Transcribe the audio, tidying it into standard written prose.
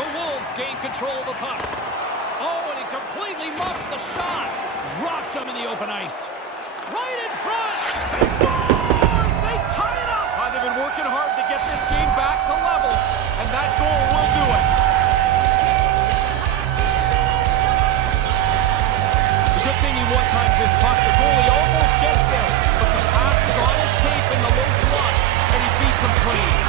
The Wolves gain control of the puck. Oh, and he completely muffs the shot. Rocked him in the open ice. Right in front. He scores! They tie it up. They've been working hard to get this game back to level, and that goal will do it. The good thing he one-times his puck. The goalie almost gets there, but the pass is on his tape in the low slot, and he beats him clean.